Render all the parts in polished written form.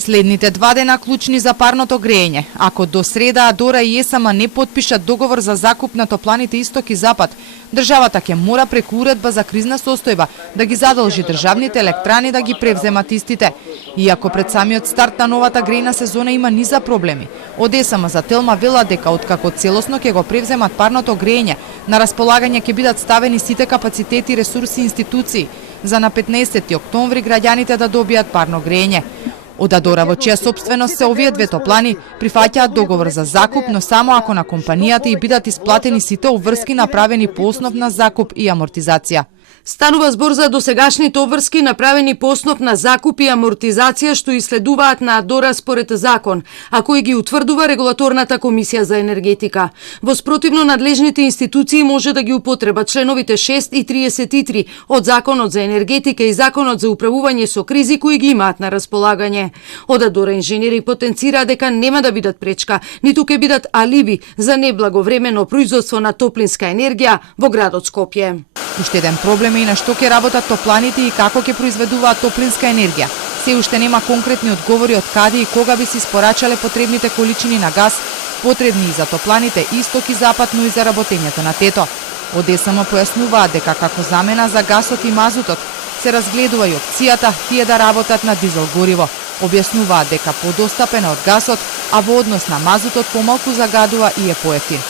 Следните 2 дена клучни за парното грејење. Ако до среда Адора и ЕСМ не подпишат договор за закуп на топланите Исток и Запад, државата ќе мора преку уредба за кризна состојба да ги задолжи државните електрани да ги превземат истите. Иако пред самиот старт на новата грејна сезона има низа проблеми. Од ЕСМ за Телма велат дека откако целосно ќе го превземат парното грејење, на располагање ќе бидат ставени сите капацитети, ресурси и институции за на 15 октомври граѓаните да добијат парно грејење. Од Адора, во чија собственост се овие две топлани, прифаќаат договор за закуп, но само ако на компанијата и бидат исплатени сите обврски направени по основ на закуп и амортизација. Станува збор за досегашните обврски направени по основ на закуп и амортизација што иследуваат на Адора според закон, а кои ги утврдува Регулаторната комисија за енергетика. Во спротивно надлежните институции може да ги употребат членовите 6 и 33 од Законот за енергетика и Законот за управување со кризи кои ги имаат на располагање. Од Адора инженери потенцира дека нема да бидат пречка, ниту ќе бидат алиби за неблаговремено производство на топлинска енергија во градот Скопје. Уште еден проблем е и на што ќе работат топланите и како ќе произведуваат топлинска енергија. Се уште нема конкретни одговори од каде и кога би се испорачале потребните количини на газ, потребни и за топланите Исток и Запад, но и за работењето на ТЕТО. Од ЕСМ појаснуваат дека како замена за гасот и мазутот се разгледува и опцијата тие да работат на дизел гориво. Објаснуваат дека подостапен од гасот, а во однос на мазутот помалку загадува и е поевтин.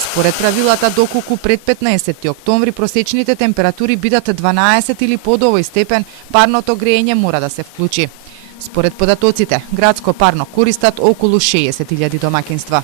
Според правилата, доколку пред 15 октомври просечните температури бидат 12 или под овој степен, парното грејење мора да се вклучи. Според податоците, градско парно користат околу 60.000 домаќинства.